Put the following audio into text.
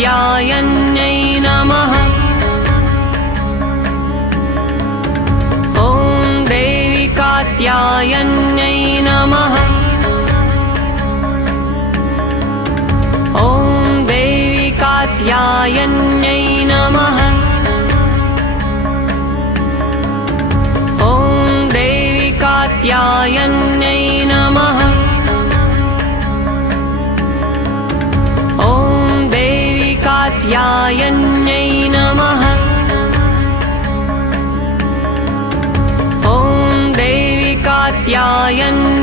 कात्यायन्यै नमः। ॐ देवी कात्यायन्यै नमः। ॐ देवी कात्यायन्यै नमः। ॐ देवी कात्यायन्यै नमः। ॐ देवी कात्यायन्यै नमः। ॐ देवी कात्यायन्यै